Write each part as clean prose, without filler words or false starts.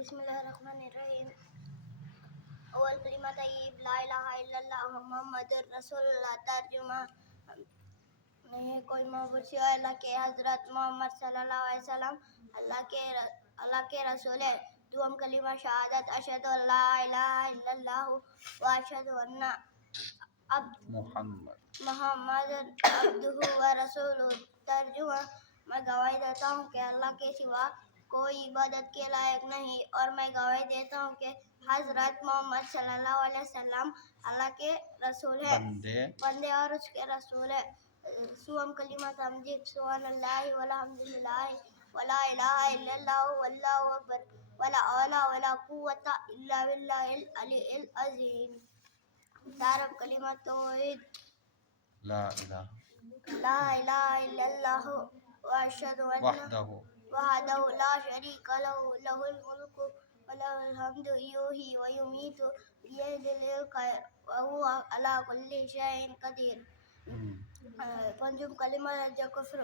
بسم الله الرحمن الرحیم. اول کلمہ طیب لا الہ الا اللہ محمد رسول اللہ. ترجمہ: نہیں کوئی معبود سوائے اللہ کے حضرت محمد صلی اللہ علیہ وسلم اللہ کے رسول ہے. دوم کلمہ شہادت اشہد ان لا الہ الا اللہ و اشہد ان محمد عبدہ و رسولہ. ترجمہ: میں گواہی دیتا ہوں کہ اللہ کے سوا کوئی عبادت کے لائق نہیں، اور میں گواہی دیتا ہوں کہ حضرت محمد صلی اللہ علیہ وسلم اللہ کے رسول ہے، بندے اور اس کے رسول ہے. سوم کلمہ تمجید سبحان اللہ والحمدللہ ولا الہ الا اللہ واللہ اکبر ولا حول ولا قوۃ الا باللہ العلی العظیم. چارم کلمہ توحید لا الہ الا اللہ واشہد ان وحدہ لا شریک لہ لہ الملک ولہ الحمد یحیی ویمیت بیدہ الخیر وہو علی کل شیء قدیر. پنجم کلمہ رد کفر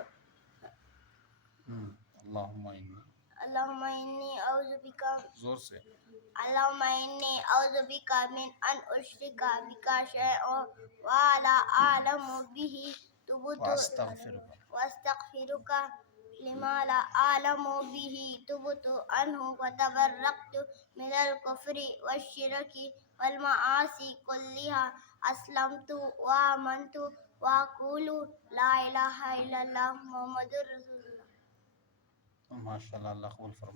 اللہم انی اعوذ بک زور سے اللہم انی اعوذ بک من ان اشرک بک شیئا وانا اعلم بہ واستغفرک لما لا اعلم بہ تبت عنہ وتبرأت من الکفر والشرک والمعاصی کلہا اسلمت وآمنت واقول لا الہ الا اللہ محمد رسول اللہ. ماشاء اللہ، اللہ قبول فرمائے.